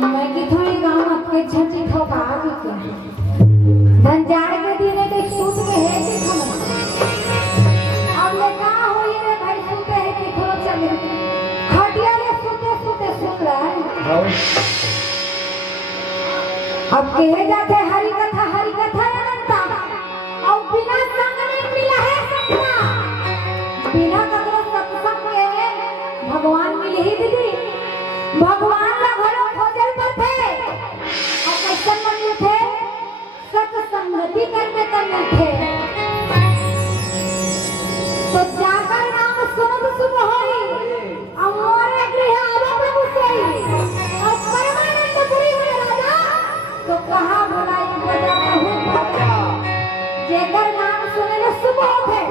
मैं की थोड़ी गांव आपके छची ठोका के धनजार के दिने के सूत के है कि हम अब ले का होई रे भाई सूते है कि थोड़ा चले खटिया ले सूते सूते सुन रहा है अब कहे जाते हरि कथा अनंता और बिना संग नहीं मिला है सपना बिना कदर सत्संग के भगवान मिले ही दीदी भगवान का घरों खोजल पर थे और कैसे मंदिर थे सत्संगति करने थे तो जाकर नाम सुनत सुन होई और मोरे गृह आवा प्रभु सोई और परमानंद पुरी में राजा तो कहा बुलाई बजा कहूं जेकर नाम सुने ले सुबह है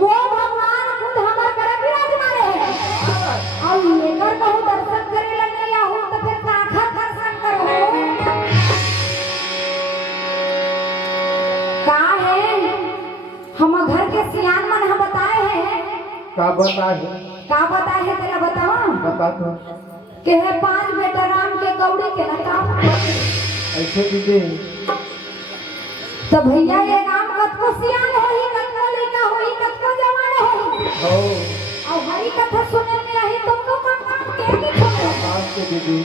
वो भगवान खुद हमार कर विराजमान है और लेकर कहूं दर्शन करे लगे या हो तो फिर काखा दर्शन करो का है हम घर के सियान मन हम बताए हैं का बताए है तेरा बताओ बता तो के है 5 बेटा राम के गौड़ी के ना काम ऐसे दीदी तो भैया ये काम कतको सियान होई कतको लड़का होई कतको जवान होई हो और हरी कथा सुनने में रही तुमको काम के की छोड़ो आपके दीदी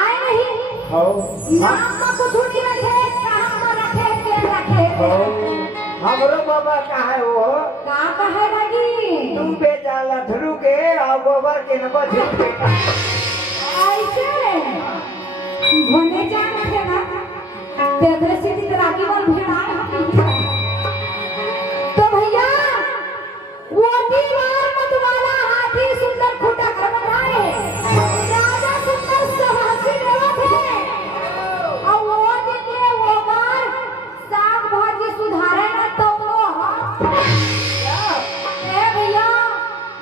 आए नहीं हो नाम का कुछ नहीं रखे कहां पर रखे के रखे हो हमरो बाबा का है वो का कहे लगी तुम बेटा लथरू के और गोबर के न बधू के ऐसे भने जाना है ना तेरे से दी रागी मन भिड़ा तो भैया वो दीवार मत वाला हाथी सुंदर खूटा कर बनाए राजा सुंदर सहासी रहत है और वो दिन वो बार साग भाजी सुधारे ना तो वो ए भैया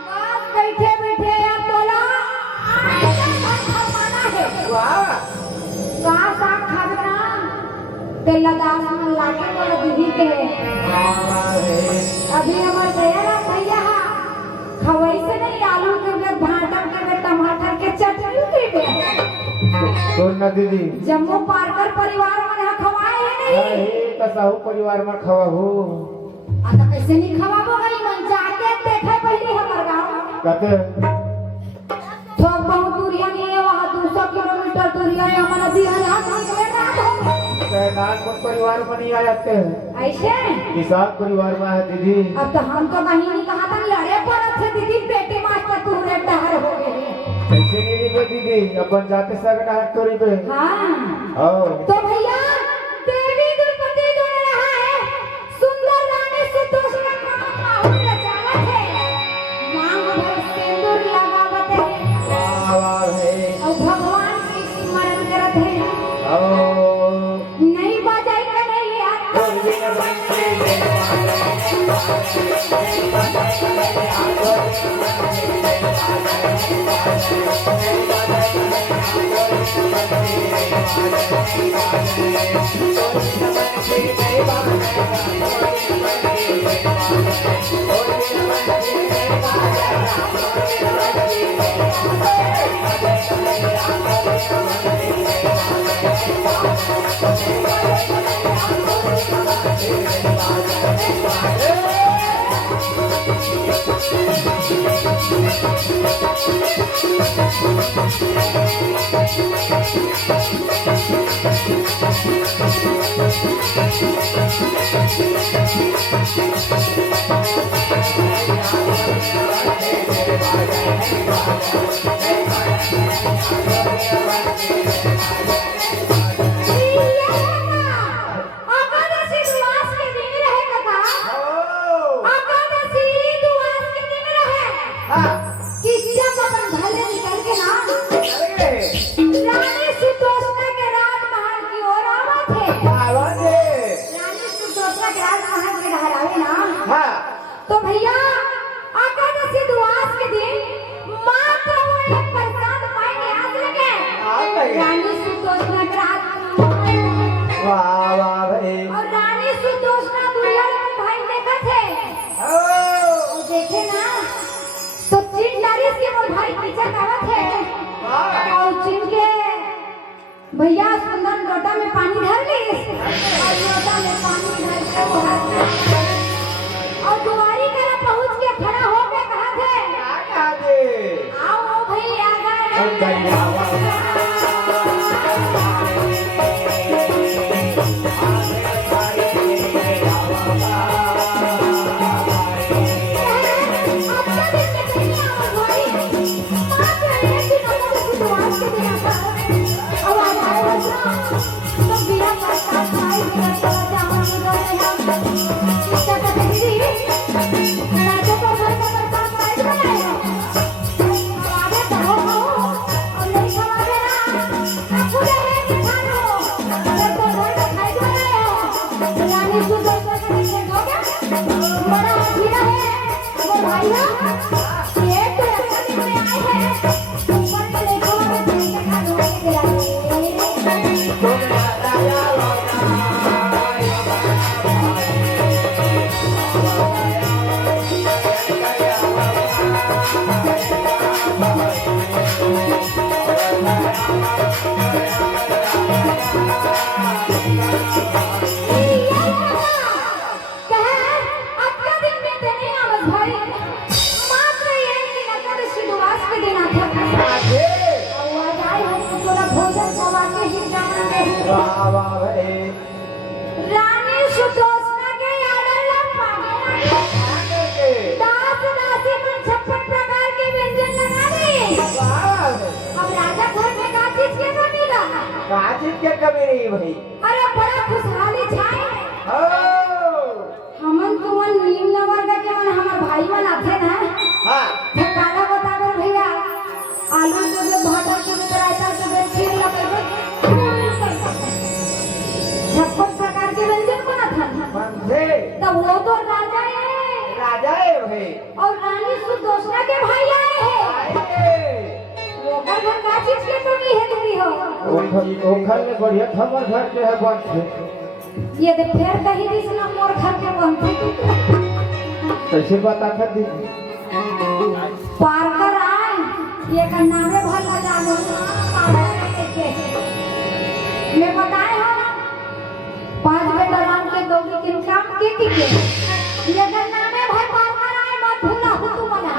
बस बैठे बैठे अब तोला माना है वाह साग खाना ते लदास में लाके तो दीदी के अभी हमार दया भैया खवाई से नहीं आलू के भाटा के टमाटर के चटनी के सुन ना दीदी जम्मू पार्कर परिवार में खवाए है नहीं अरे कसाहू परिवार में खवा हो आता कैसे नहीं खवाबो गई मन जाके देखे पहली हमर गांव कहते तो बहुत दूरिया नहीं है वहां 200 किलोमीटर दूरिया है हमारा दिया निकले ना नागपुर परिवार में नहीं आ जाते हैं ऐसे किसान परिवार में है दीदी अब तो हम तो कहीं नहीं कहा था लड़े पड़े थे दीदी बेटे मास्टर तू रे डहर हो गए कैसे नहीं रिबे दीदी अपन जाते सगड़ा हाथ तो रिबे हाँ और तो भैया देवी द्रौपदी जो रहा है सुंदर रानी सुतोषना माहौल रचावत है मांग भर सिंदूर लगावत है वाह है और भगवान की स्मरण करत है और नहीं बजाई के नहीं यार और बिना बंसे तो भैया एकादशी द्वादश के दिन मात्र वो एक प्रसाद पाएंगे आज लगे रानी सुतोषना के रात वाह वाह भाई और रानी सुतोषना दुनिया में भाई देखा थे ओ देखे ना तो चिन नारिस के मोर भाई पीछे कावा थे और चिन के भैया सुंदर लोटा में पानी भर ली और लोटा में पानी भर के वो और दुआरी करा पहुंच के खड़ा हो के कहा थे आओ भैया बड़ा हीरा है वो भाईया ये तो दिन में आए हैं ऊपर से देखो मैं खा दो रानी सुदोषणा के यादला पागे दास दासी पर 56 प्रकार के व्यंजन लगा दी। अब राजा घर में का चीज के कमी रहा नहीं भाई अरे बड़ा खुशहाली छाए हमन तुमन निम्न वर्ग के मन हमार भाई मन आथे ना हाँ ठकाना बता कर भैया आलू के भाटा के रायता के खीर लगाए 56 प्रकार के व्यंजन बना था समझे तब वो तो राजा है भाई और रानी सुदोषणा के भाई आए हैं वो घर का चीज के तो नहीं है तुम्ही हो ओखल में बढ़िया खबर घर के है बन ये दे फिर कहीं दिस ना मोर घर के बनते कैसे बता कर दी पार कर आए ये का नामे भला जानो मैं बताए हो 5 बेटा राम के दोगी किन काम के ये का नामे भाई पार कर आए मत भूला हो तू मना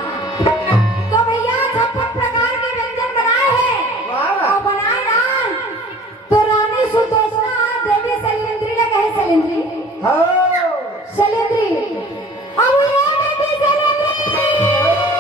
तो भैया 56 प्रकार के व्यंजन बनाए हैं और बनाए ना तो रानी सुदोषणा देवी शैलेंद्री ने कहे शैलेंद्री शैलेंद्री अब ये बेटी शैलेंद्री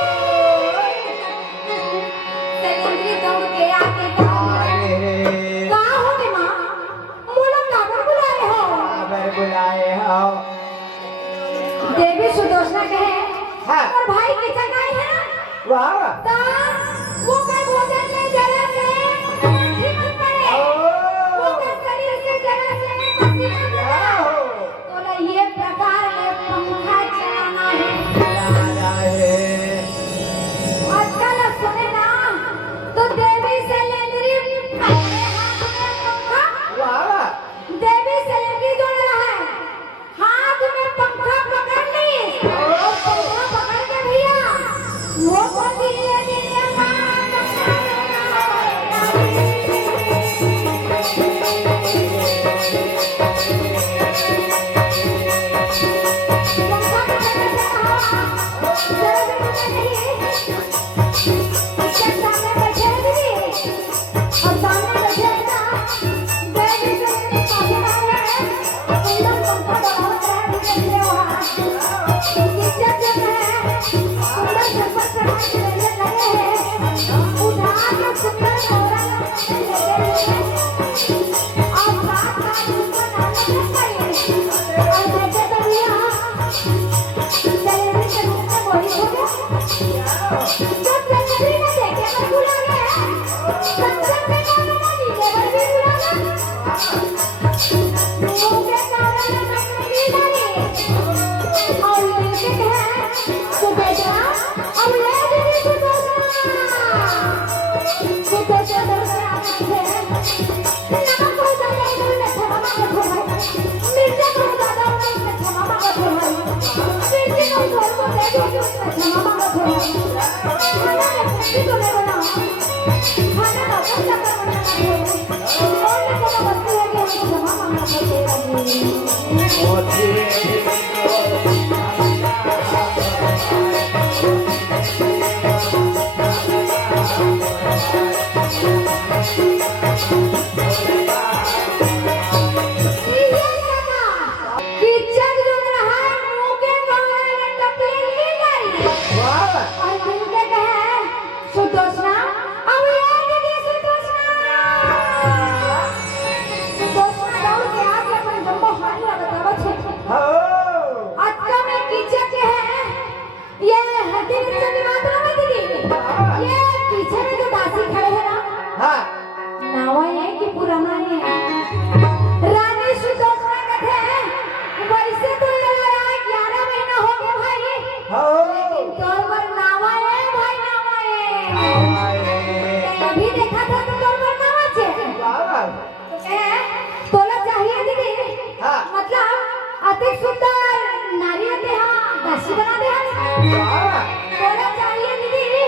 किचक जो रहा मुंह के कोने में टपली ली गई वाह और दिल के कहे सुदोषना अब ये दीदी सुदोषना दौड़ के आके अपन जम्बो हारी लगावा छे हो अटका में किचक है ये हड्डी में चली बात ना दीदी ये पीछे में जो दासी खड़े हैं ना हाँ नावा है कि पुराना है रानी सुदोषना कहते हैं वैसे तो लगा रहा है 11 महीना हो गया भाई हो लेकिन तोर पर नावा है भाई नावा है अभी देखा था तो तोर पर नावा छे वाह तो कहे तोला चाहिए दीदी हाँ। मतलब अति सुंदर नारी होते हाँ दासी बना दे हाँ वाह तोला चाहिए दीदी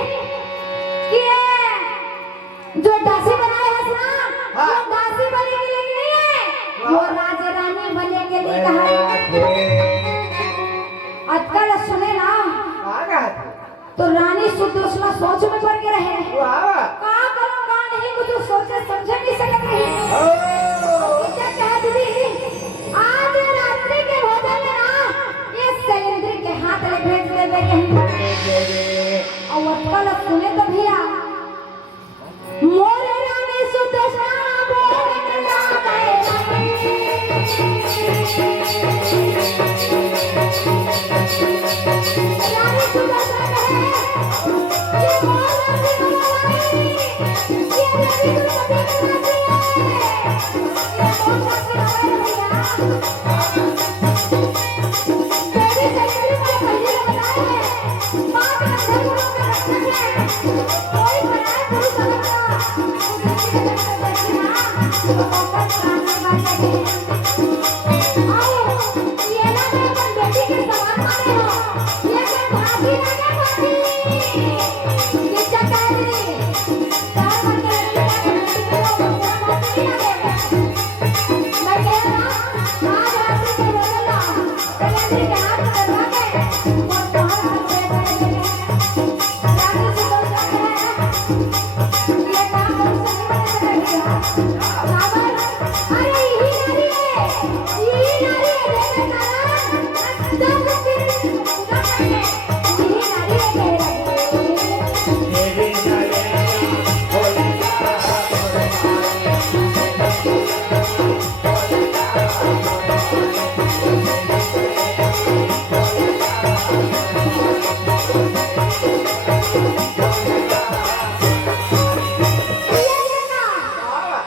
कि ये जो दासी बनाए है ना हाँ। वो दासी बने के लिए नहीं है वो राजा रानी बने के लिए कहा है अटकल सुने ना तो रानी सुदोषना सोच में पड़ के रहे वाह का करो का नहीं कुछ सोचे समझे नहीं सकत रही हो क्या कहा दीदी आज रात्रि के भोजन में ना ये सैलेंद्र के हाथ में भेज दे बेगे और अटकल सुने तो भैया मोरे रानी सुदोषना बोले ना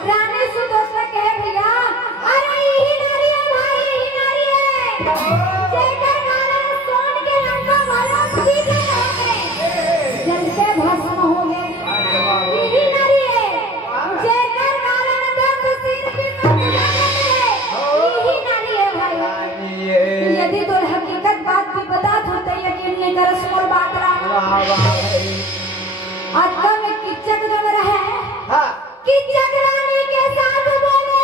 रानी सुदोषना कहे ये मोर रानी ये रानी अटका में किचक जो मेरा है हाँ किचक रानी के साथ बोले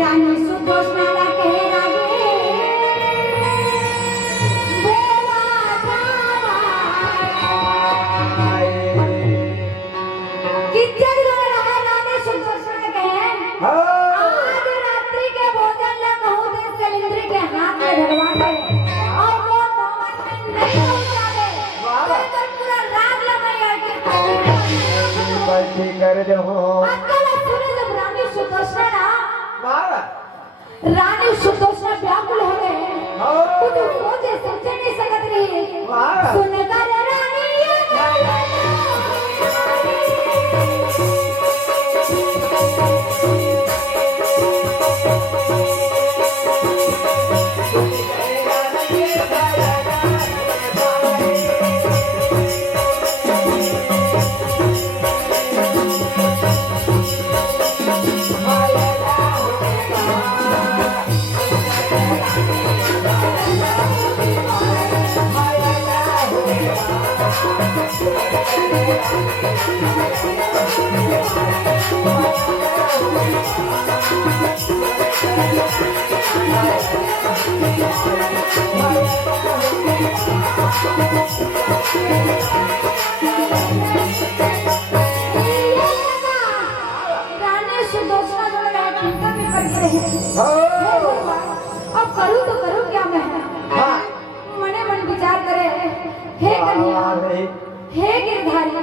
रानी सुदोषना कहे रागे बोला किचक जो मेरा है रानी सुदोषना कहे हो आज रात्रि के भोजन ला कहूँ दिन सैलेंद्र के हाथ में धरवा दे और वो मोहम्मद में नहीं पहुंचा दे वाह। तो पूरा रात लगाया कि बच्ची कर दो अक्कल सुने जब रानी सुदोषना ना वाह रानी सुदोषना व्याकुल हो गए हो कुछ सोचे समझे नहीं सकत रही वाह। सुने का रे रानी ये गाना। Thank you. अब करूँ तो करूँ क्या मैं? हाँ मने मन विचार करे हे कन्हैया, वाह हे गिरधारी,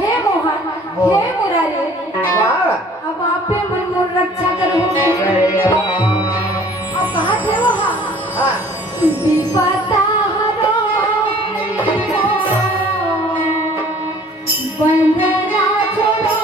हे मोहन, हे मुरारी, वाह अब आपे मन मोर रक्षा करो। अब कहा थे वो हाँ विपदा हरो बंदना छोड़ो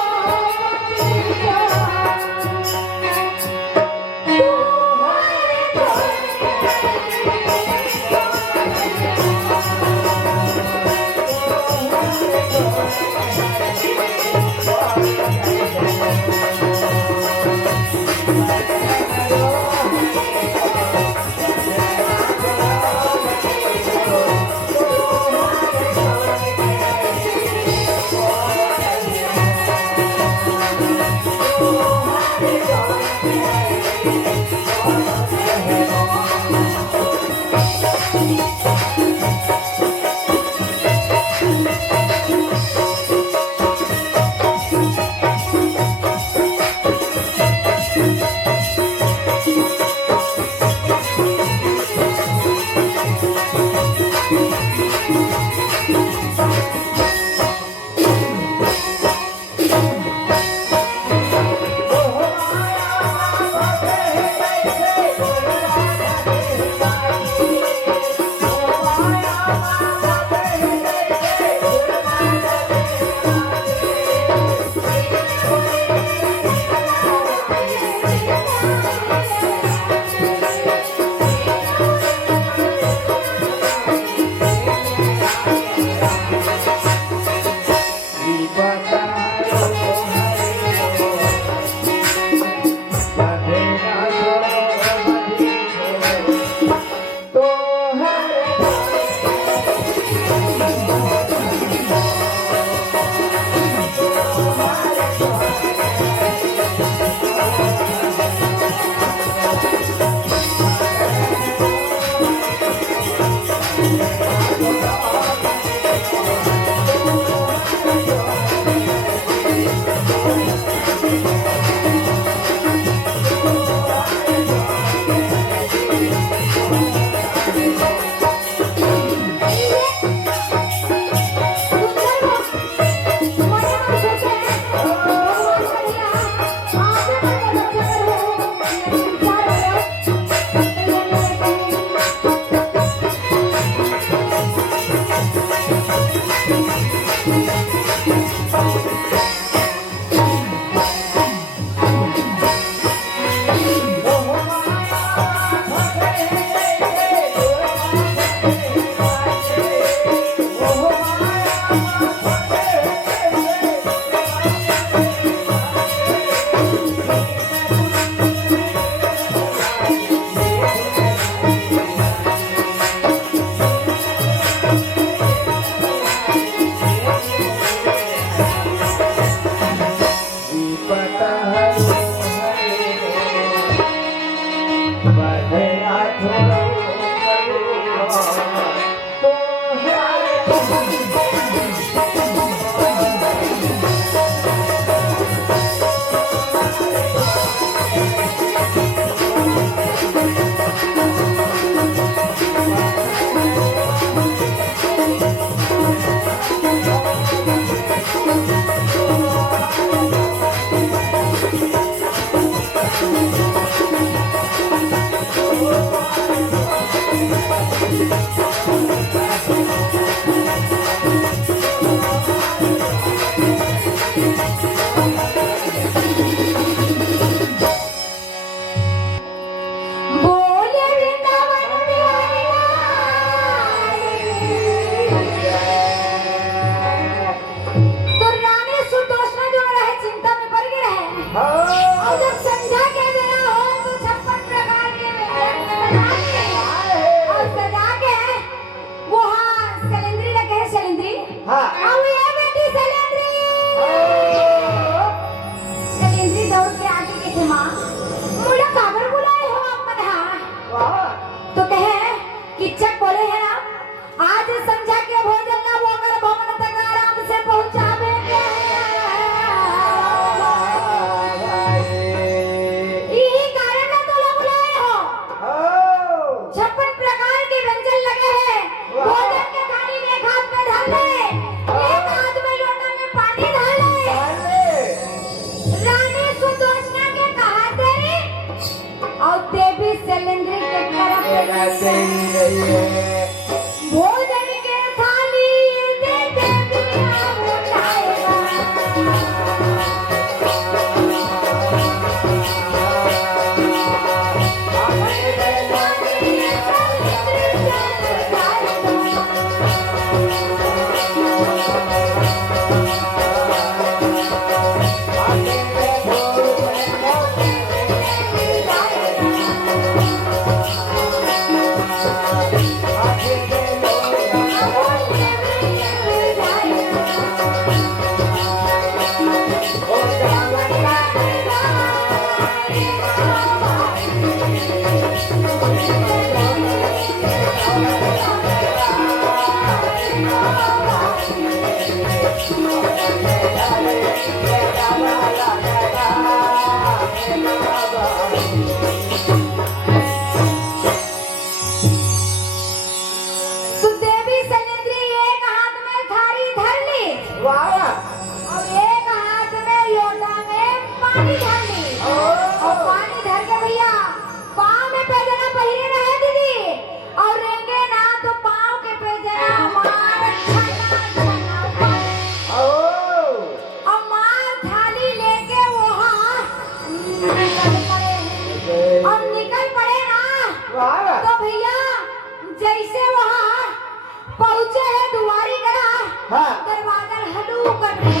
कर हलू कर दे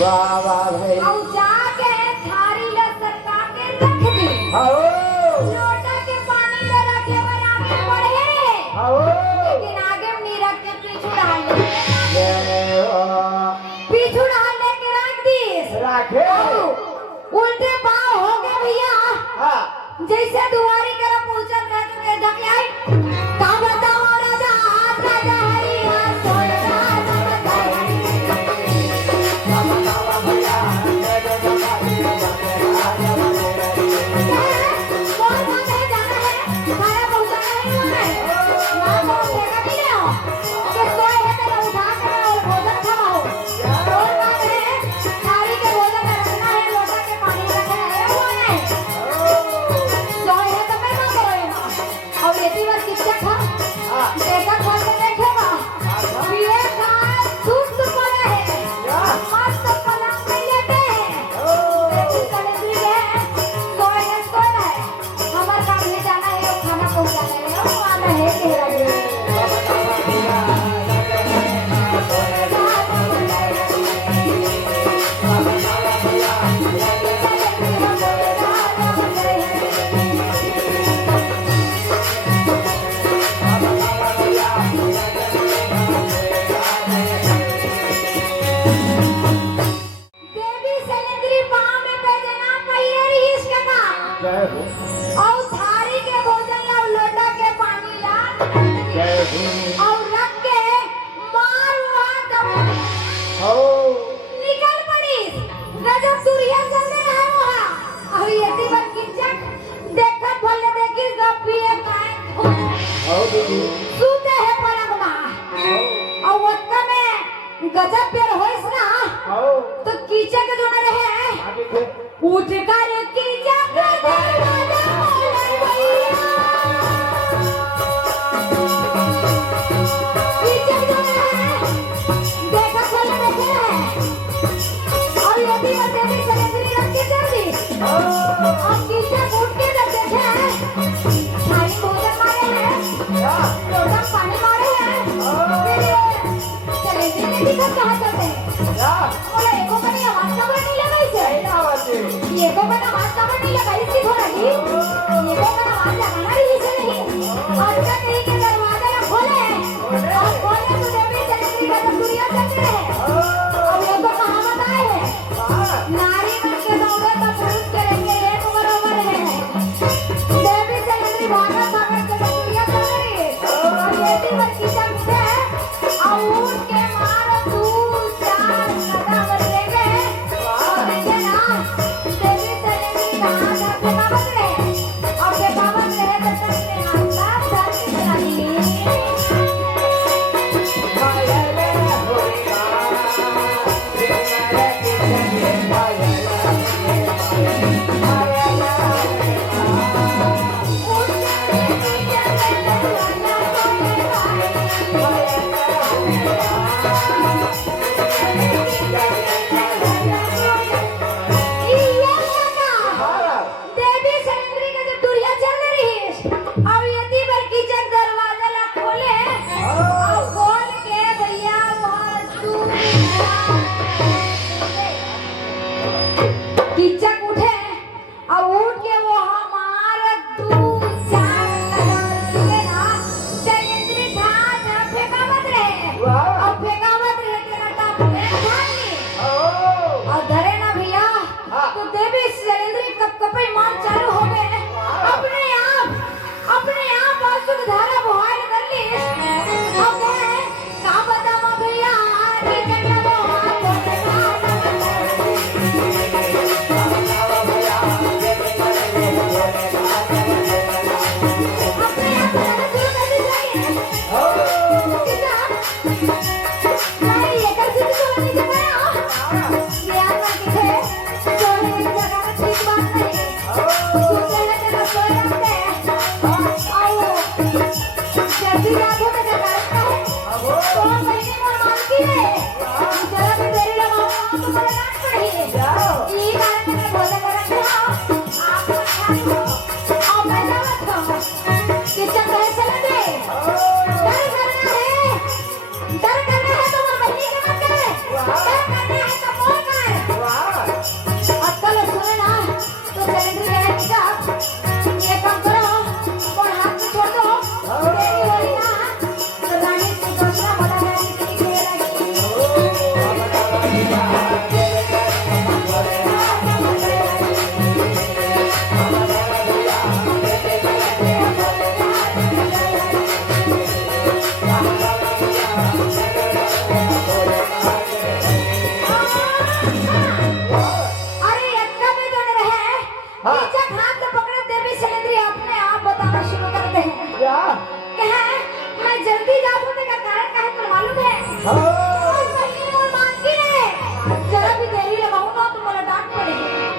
वाह वाह भाई और जाके थारी ला सरका के रख दे आओ लोटा के पानी में रखे और आगे बढ़े आओ लेकिन आगे नहीं रख के पीछू डाल ले जय हो पीछू डाल ले के रख दी राखे उल्टे पाँव हो गए भैया हाँ जैसे दुआरी कर पूछत रह के धके आई का बताओ राजा राजा हरि हाथ सोए राजा बताए कौन कौन है जाना है हमारा पहुंचा नहीं हुआ है ना तो फेंका भी नहीं हो कि सोए है तेरा उठा कर और भोजन खाओ और बात है थारी के भोजन में रखना है लोटा के पानी रखना है वो है सोए है तो मैं ना करो और ये तीवर किससे खा देखा खोल के देखेगा पिए का दूध पड़ा है मस्त पलंग पे लेटे हैं कलेंद्री है सोए है हमारा काम ये जाना है खाना पहुंचाना है वो आना है तेरा देवी सलेंद्री पाँव में पैजना पहिए रही इसका काम जय हो और थारी के भोजन ला लोटा के पानी ला जय हो और रख के मार वहाँ दम आओ निकल पड़ी गजब दुरिया चलने रहा वहाँ और ये दीवार किचक देखा भले देखी सब पिए खाए आओ दीदी सूते है पलंग में और वक्का में गजब पेड़ होइस ना आओ तो कीचक जो न रहे आगे थे उठ कर कीचक दरवाजा खोले भैया कीचक जो न रहे देखा खोले देखे रहे और यदि वो देवी सलेंद्री रख के चल दी और कीचक उठ के जब देखे थाली भोजन मारे हैं लोटा पानी मारे हैं फिर सलेंद्री ने दिखा कहाँ चलते हैं बोला एको कनी आवाज का नहीं लगाई से एको कनी आवाज का नहीं लगाई सी थोड़ा ही एको कनी आवाज लगाना रही से नहीं आज का कहीं के दरवाजा ना खोले और खोले तो देवी सलेंद्री का तो दुनिया चलते रहे अब ये तो कहावत आए है नारी बन के दौड़े तो पुरुष करेंगे एक बराबर है देवी सलेंद्री भागत भागत के दुनिया चल रही है और ये भी पर किचन से और उठ के मारो तू चार कदम लेके और देखे ना देवी सलेंद्री कहाँ जा फेंकावत रहे और फेंकावत रहे तो तक के नाम का धरती चली उठ के नीचे देवी सलेंद्री का जब दुरिया चल रही और यदि पर किचन दरवाजा ला खोले और खोल के भैया किचक उठे और उठ के वो हमारा दूध चार कदम के ना सलेंद्री ठाठ फेंकावत रहे और फेंकावत रहे तेरा टाप में खाली और धरे ना भैया तो देवी सलेंद्री कप कपई मान चालू हो गए अपने आप आंसू की धारा बहाए कर ली अब गए का बता भैया ये चंदा वो अपने आप बनाना शुरू कर दी चाहिए नहीं ये कर सी तो नहीं कर पाया यार मैं किथे सोने की जगह में ठीक बात नहीं सोचे है तेरा सोए रखते आओ जल्दी रातों में करता है तो महीने में मांगती है जरा भी देरी लगाओ तो बड़ा डांट पड़ेगी ये कारण में बोला करते हो आप खा लो और मैं ना रखो किचन में चले गए डर करना है तो वो बहनी के मत करे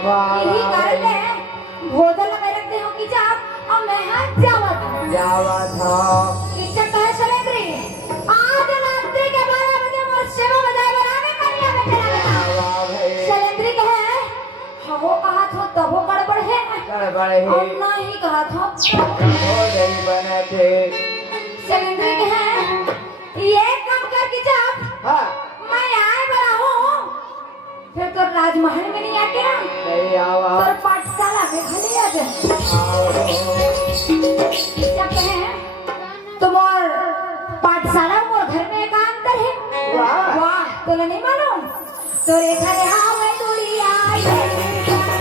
वाह, यही वाह। कर ले भोजन लगा रखते हो कि जाप और मैं हाथ जावत जावा था इच्छा कहे सलेंद्री आज रात्रि के 12 बजे मोर सेवा बजाए बराबर कन्या में चला वाह भाई सलेंद्री कहे हो कहा था तबो गड़बड़ है गड़बड़ है और नहीं कहा था हो गई बने थे सलेंद्री कहे ये काम कर कि जाप हाँ मैं आए बड़ा हूँ फिर तो राजमहल में नहीं आके ना नहीं आवा और पाठशाला में खाली आ जाए क्या कहे तुम और पाठशाला और घर में का अंतर है वाह। वाह तो नहीं मालूम तो रेखा रे हाँ मैं दूरी आई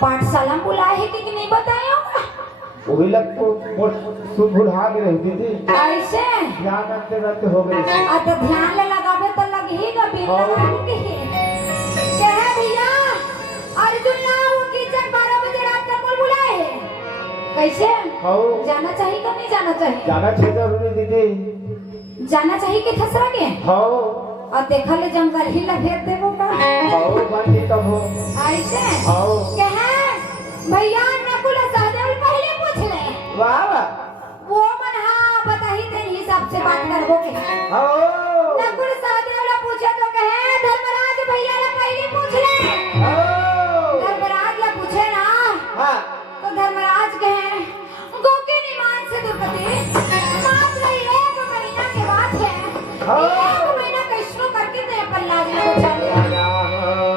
पाठशाला में बुलाए है कि नहीं बताए होगा वही लग को सुबुढ़ा के रहती थी ऐसे ध्यान रखते रखते हो गई अब ध्यान ले लगावे तो लग ही गा बिल लगावे के क्या है भैया अर्जुन ना वो किचन 12 बजे रात का बोल बुलाए है कैसे हाँ जाना चाहिए कि नहीं जाना चाहिए जाना चाहिए जरूरी दीदी जाना चाहिए कि थसरा के हाँ और देखा ले जंगल ही लफेर देवो का हाँ बाकी तब हो ऐसे हाँ क्या है भैया नकुल सहदेव पहले पूछ ले वाह वो मन हाँ बता ही तेरे हिसाब से बात करबोगे हाँ नकुल सहदेव ला पूछे तो कहे धर्मराज भैया ला पहले पूछ ले धर्मराज ला पूछे ना हाँ तो धर्मराज कहे गोके निमान से दुर्गति मात्र 1 महीना के बाद है 1 महीना कैसनो करके ते अपन लाज में बचा ले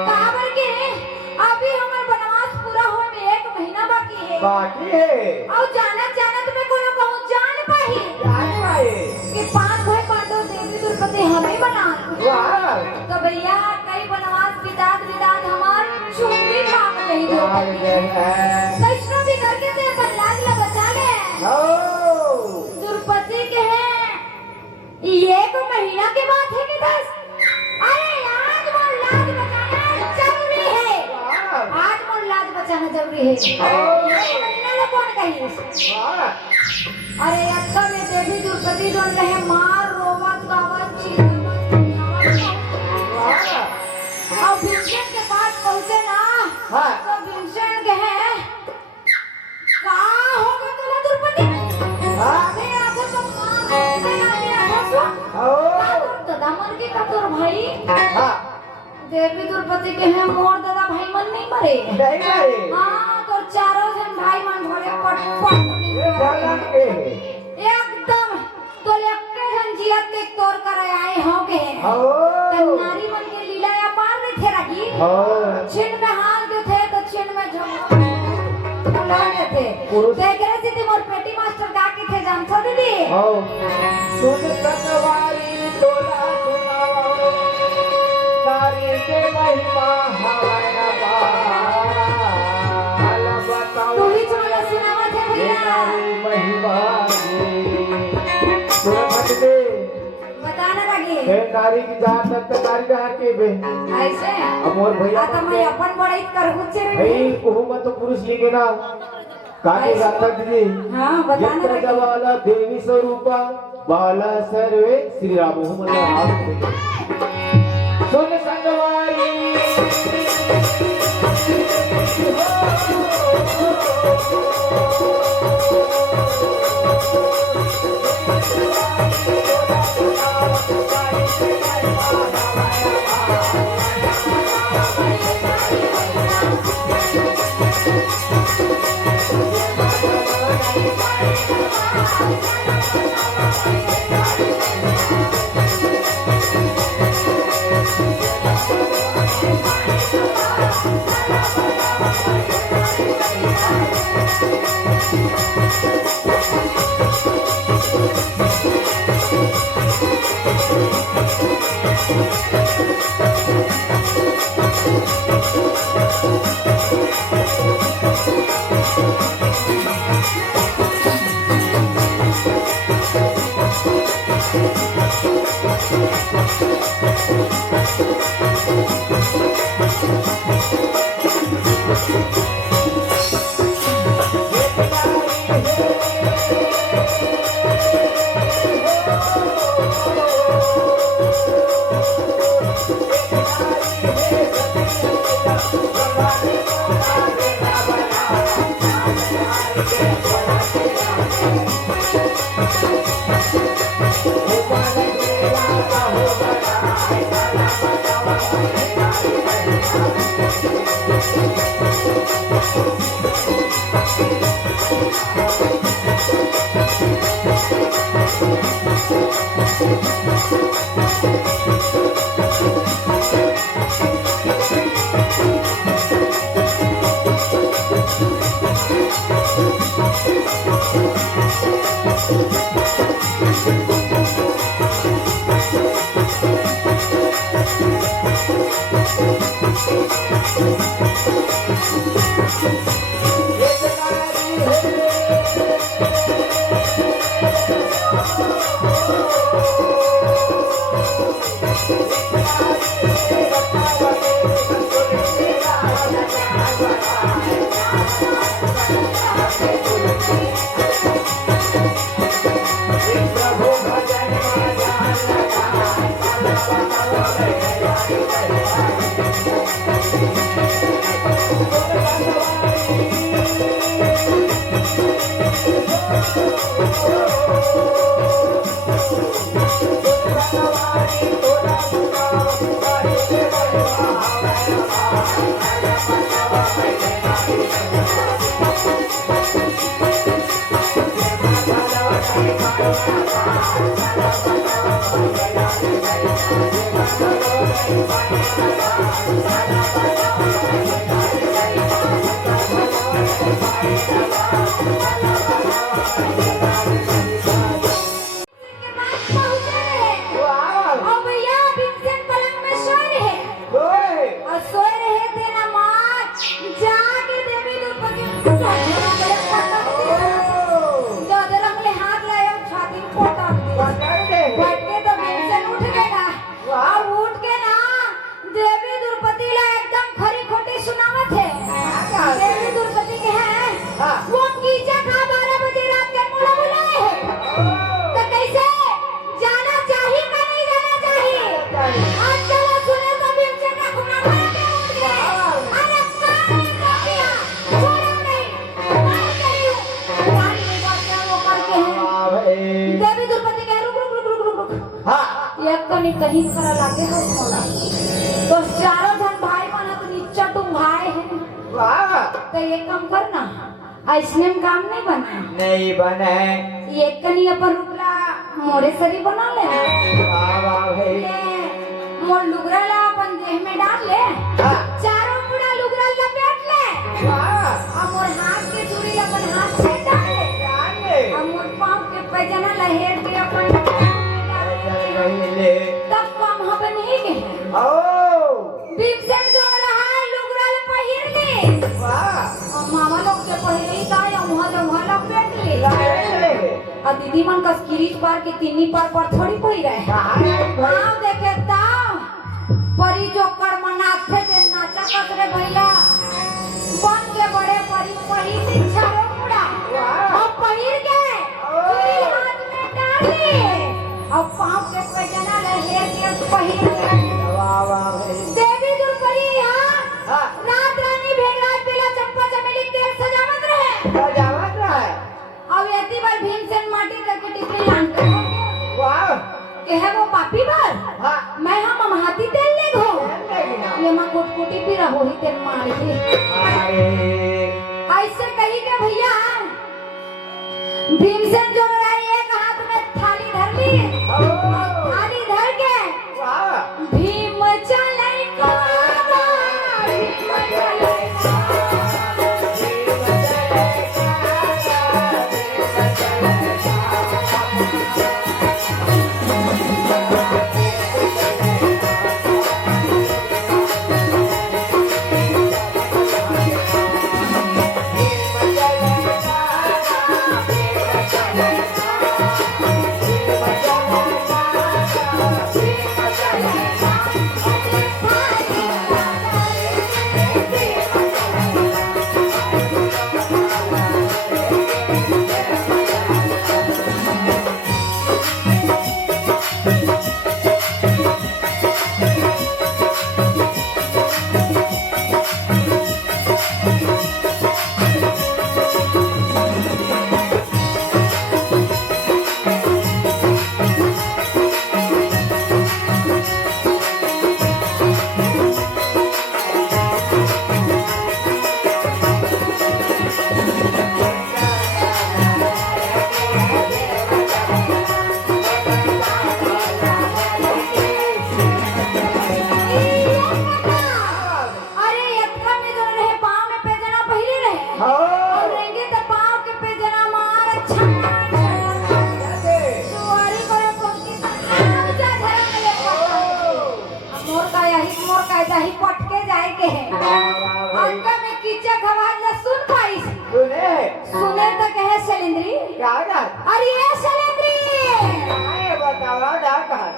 काबर के अभी हमर वनवास पूरा होए में 1 महीना बाकी है बाकी है और जाना जाना तुम्हें कोनो कहूं जान पाही जान पाए कि 5 भाई पांडव देवी दुर्गति हमें बना वाह तो भैया कई वनवास बितात बितात हमार चुंगी भाग गई कैसनो भी करके ते अपन लाज ला बचा ले द्रौपदी के है 1 महीना के बाद है कि 10 अरे आज मोर लाज बचाना जरूरी है आज मोर लाज बचाना जरूरी है 1 महीना ले कौन कही अरे अक्का में देवी द्रौपदी जोन रहे मार रोवत गावत और भीषण के पास पहुंचे ना तो भीषण कहे का हो गया तुला द्रौपदी आगे आगे तो आगे आगे सो दादा मर के का तोर भाई देवी द्रौपदी के हैं मोर दादा भाई मन नहीं मरे नहीं मरे हाँ तोर चारों जन भाई मन भरे पट एकदम तो लक्के जन जियत के तोर कर आए हो के नारी मन के लीला या पार नहीं थे रही छिन में हाथ जो थे तो छिन में झम बुलाने थे देख रहे थे मोर पेटी मास्टर का की थे जानता दीदी सुन सकवारी तोला सुनाओ नारी के महिमा हवाना तुम्हारी महिमा दे बताने लगी हे नारी की जान तक नारी रहा के बे ऐसे अब मोर भैया आता मैं अपन बड़ाई कर गुच्चे रे भाई कोहू मत तो पुरुष लिखे ना काके जाता दीदी हां बताने यत्र लगी जवाला देवी स्वरूपा बाला सर्वे श्री राम मोहम्मद सुन संगवारी कहीं करा लागे हो मोला तो चारों जन भाई मन तो नीचा तुम भाई है वाह तो ये काम करना ऐसने में काम नहीं बना नहीं बने ये कनी अपन रुपला मोरे सरी बना ले वाह वाह भाई मोर लुगरा ला अपन देह में डाल ले चारों मुड़ा लुगरा लपेट ले वाह और मोर हाथ के चूड़ी अपन हाथ से डाल ले और मोर पांव के पैजामा लहेर के अपन तब काम हबे नहीं के ओ भीमसेन जो रहा लुगरा ले पहिर ले वाह और मामा लोग के पहिरे का या वहां जो वहां लपेट ले दीदी मन का किरीच पार के तिन्नी पर थोड़ी कोई रहे कहाँ आई भाई आओ देखे ताओ परी जो कर्म नाचे दे नाचा कसरे भैया बन के बड़े परी परी दीक्षा रो मुड़ा वाह। और पहिर के चूड़ी हाथ में डाली और पांव के पैजना लहे के पहिर के वाह वाह भाई देवी दुर्परी यहाँ हाँ रात रानी भेगराज पीला चंपा चमेली तेल सजावत रहे सजावट रहा है अब यति बार भीमसेन माटी करके टिकली लान के वाह के है वो पापी बार हाँ मैं हम हाथी तेल ले घो लेगी ना ये मां कुटकुटी भी रहो ही तेल मार के अरे ऐसे कही के भैया भीमसेन जो रहे एक हाथ में थाली धर ली और थाली धर के वाह भीम चले को भीम चले अरे यक्का में जो रहे पांव में पेजना पहले रहे और रहेंगे तो पांव के पेजना मार छन्ना सुवारी करे कोकी जा धरम ले मोर का यही पटके जाए के है अक्का में कीचा खवाज न सुन पाई सुने सुने तो कहे शैलेंद्री क्या ना अरे ये शैलेंद्री आए बताओ ना कहा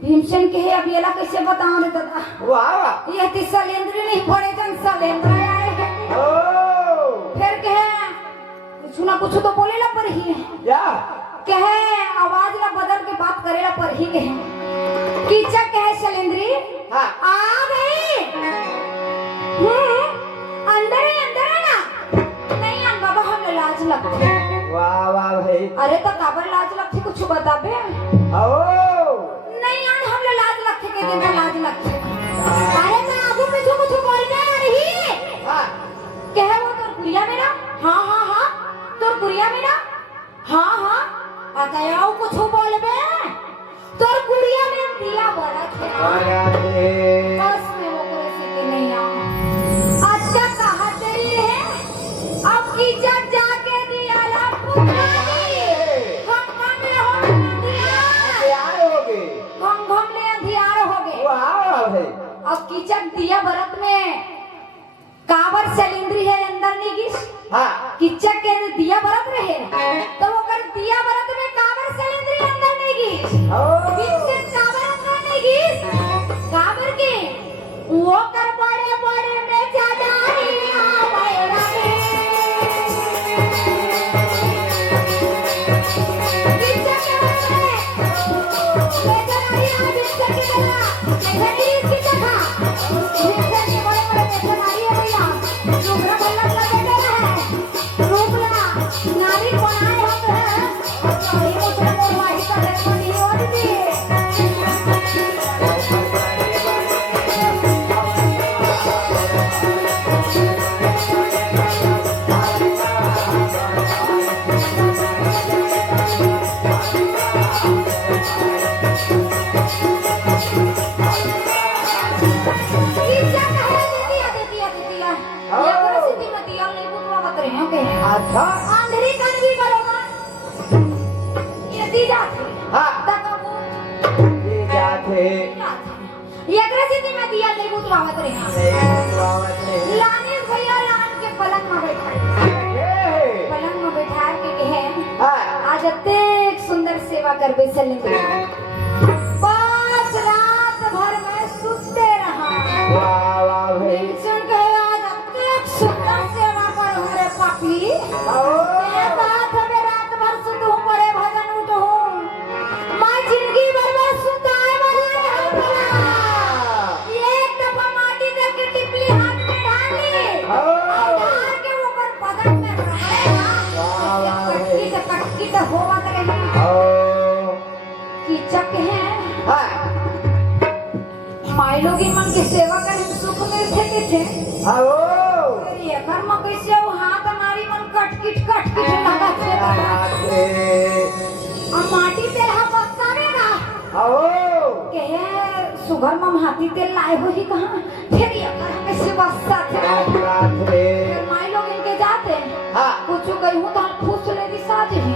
भीमसेन के है अब येला कैसे बताऊं रे दादा वाह वाह ये ती शैलेंद्री नहीं पड़े जन शैलेंद्र आए हैं ओ फिर कहे कुछ ना कुछ तो बोले ला पर ही है जा कहे आवाज ला बदल के बात करे ला पर ही है कीचा कहे शैलेंद्री हाँ आ गई अंदर ही अंदर है ना नहीं आन बाबा हम लाज लगते वाह वाह भाई अरे तो काबर लाज लगती कुछ बताबे ओ नहीं आन हम लाज लगते के दिन लाज लगते अरे मैं आगू पीछे कुछ बोलने आ रही हाँ कहे वो तोर गुड़िया मेरा हाँ हाँ हाँ तोर गुड़िया मेरा हाँ हाँ अगर आओ कुछ बोलबे तोर गुड़िया में दिया बड़ा थे अरे बस में वो करे से के नहीं आ अच्छा कहा तेरी है अब की जब जाके दिया ला पुकारी हम ले हो अंधियार यार हो गए हम ले अंधियार हो गए वाह वाह भाई अब कीचक दिया भरत में काबर शैलेंद्री है अंदर निगिस हाँ कीचक के दिया भरत रहे तो वो कर दिया भरत में काबर शैलेंद्री अंदर निगिस ओ भीमसेन काबर अंदर निगिस काबर के वो कर बड़े बड़े में जादाई आवे रे कीचक के बड़े बेचारी आ कीचक के बड़ा घड़ी कीचक था कीचक के बड़े बड़े बेचारी है भैया दूसरा बल्ला लगे है रूपला नारी बनाए होते हैं और ये दूसरा मोरवाई का है बनी होती है अच्छा आंधरी कन भी बरोबर यदि जाते हाँ तकबू ये जाते एकरा स्थिति में दिया ले बुत आवत रे लाने भैया लान के पलंग में बैठा पलंग में बैठा के कहे आज ते करबे चलेंगे। बस रात भर में सुनते रहा। वाह वाह भाई भीमसेन के आज अत्यंत सुंदर सेवा पर हमारे पापी। आओ ये बात हमें रात भर सुन हूँ, बड़े भजन उठ हूँ। मैं जिंदगी भर में सुनता है एक दफा माटी दे के टिपली हाथ में डाली और के ऊपर बदन में रगड़े ना कटकी तो होवत रही। कीचक है माई लोग मन की सेवा कर सुख मिलते के थे। ये कर्म कैसे वो हाथ हमारी मन कटकिट लगा थे और माटी तेल हम बसावेगा के सुगर में हाथी तेल लाए हो ही कहाँ फिर ये कर्म कैसे बसता थे। फिर माई लोग इनके जाते कुछ गई हूँ तो हम फूस ले दी साज ही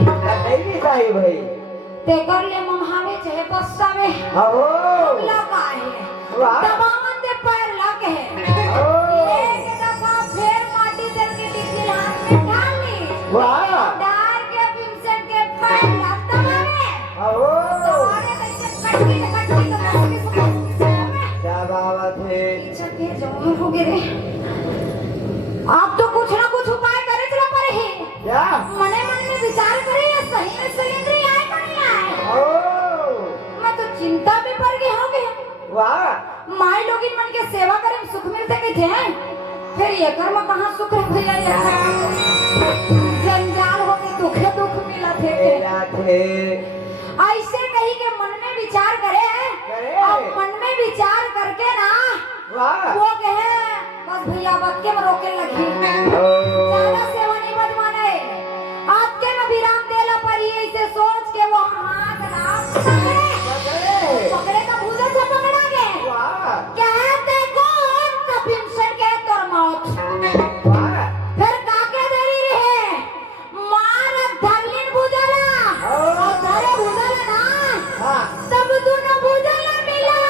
भाई ते कर ले ममहावे चाहे बसावे लगा है दबावन दे पैर लगे एक दफा फिर माटी दल के टिकली हाथ में डाली डाल के भीमसेन के पैर लग दबावे दबाने कैसे कटकी तो क्या बात है चके जमा हो गए रे। आप तो कुछ ना कुछ उपाय करे चला पर ही क्या मने मन में विचार करे या सही में सिलेंडर आए कि नहीं आए। मैं तो चिंता में पड़ गई हो गई। वाह माई लोग इन मन के सेवा करे में सुख मिलते के थे फिर ये कर्म कहाँ सुख है भैया ये जंजाल हो के दुख मिला थे। ऐसे कहीं के मन में विचार करे और मन में विचार करके ना वो कहे बस भैया बक्के में रोके लगी ज्यादा सेवा नहीं बजवाना है आपके में विराम देला पर ही ऐसे सोच के वो हाथ राम पकड़े का भूजा से पकड़ा गए कहते कौन का भीमसेन के तोर मौत फिर काके देरी रहे मार धरलीन भूजला और धरे भूजला ना तब दोनों भूजला मिला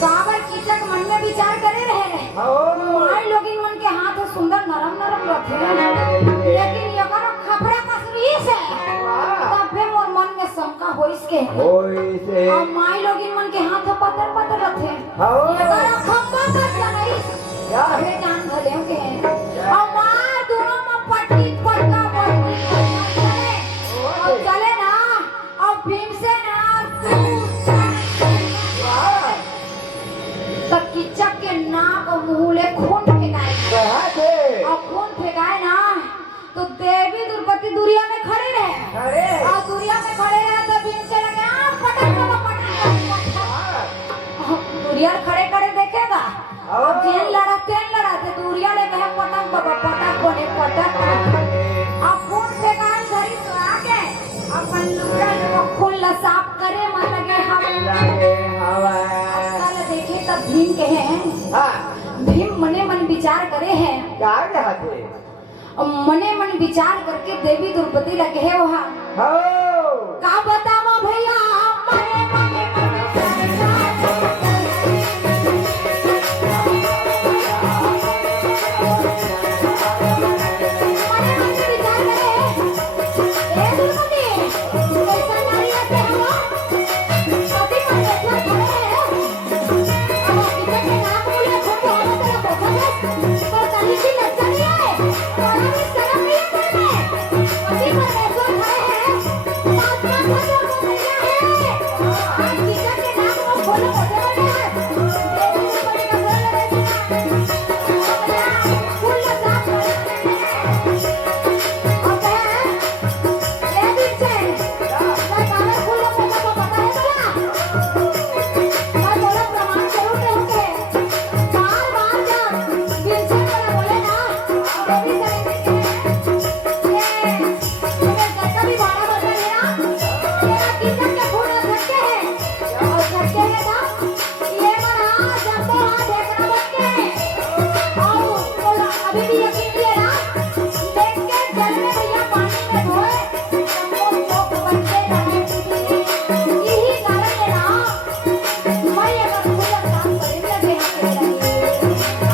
काबर कीचक मन में विचार करे रहे माई लोग इन मन के हाथ सुंदर नरम रहते लेकिन ये करो खपरा कसरी से तब भी मोर मन में शंका होइस के और माई लोग इन मन के हाथ पत्थर रहते ये करो खंबा कर जनइस ये जान भले के और मार दोनों में पट्टी पटका चले ना और भीमसेन कीचक के नाक और मुंह खून फेंकाए और खून फेंकाए ना तो देवी द्रौपदी दुरिया में खड़े रहे और दुरिया में खड़े रहे तो भीमसेन लगे पटक दुरिया खड़े देखेगा और जेल लड़ा तो दुरिया ले कहे पटक कोने पटक और खून फेंकाए घड़ी तो आके अपन लुगड़ा खून साफ करे मन लगे देखे तब भीम कहे भीम मने मन विचार करे हैं मने मन विचार करके देवी द्रौपदी लगे है वहाँ का बताओ भैया मने मने कभी भी यकीन किए ना देख के जल में भैया पानी में धोए वो चौक बनते रहे यही कारण है ना मैं अगर पूरा काम करने लगे हैं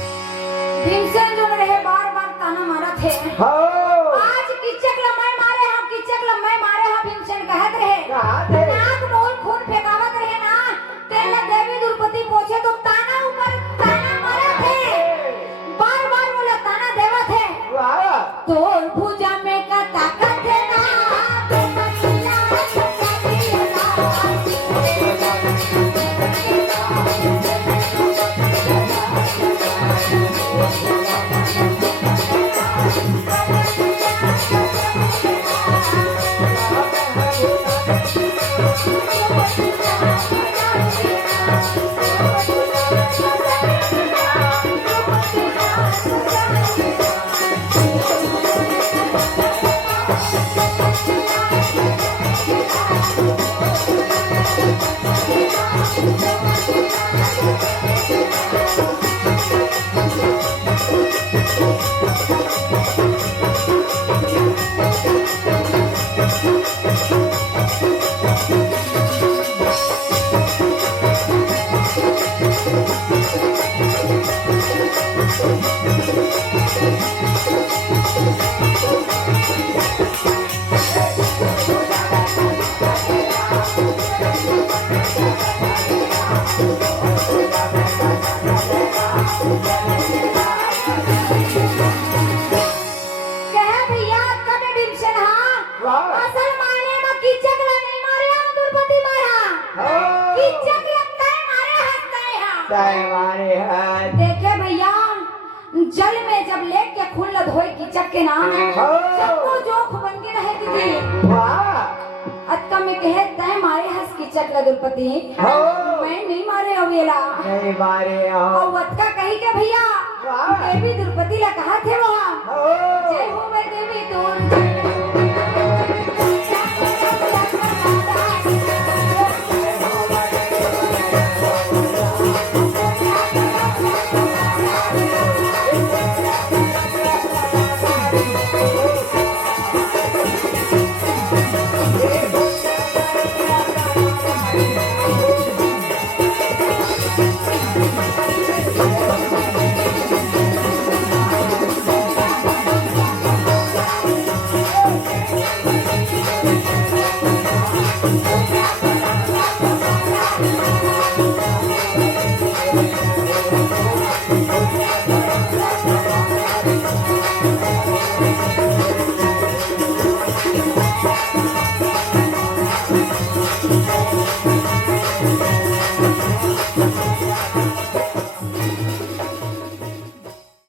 भीमसेन जो रहे बार-बार ताना मारा थे हो आज किचक लम्बाई मारे हम किचक लम्बाई मारे हम भीमसेन कहत रहे कहा थे नाक मोल खून फेंकावत रहे ना तेल देवी द्रौपदी पहुंचे तो ताना ऊपर ताना मारे थे बार-बार बोले ताना देवा थे वाह तोर भुजा में का ताकत है ना तो मचिया कहे भैया कब भीमसेन हां वाह असल मायने में किचक ला नहीं मारे हम द्रौपदी मारा हो किचक लगता है मारे हंसता है हां ताई मारे हाथ देखे भैया जल में जब लेक के खून ल धोई किचक के नाम हो सबको जोख बन के रहे दीदी वाह अत्का में कहे तय मारे हंस किचक ला द्रौपदी हो मैं नहीं मारे अवेला नहीं मारे हो और अत्का कही के भैया वाह देवी द्रौपदी ला कहा थे वहां हो जय हो मैं देवी दूर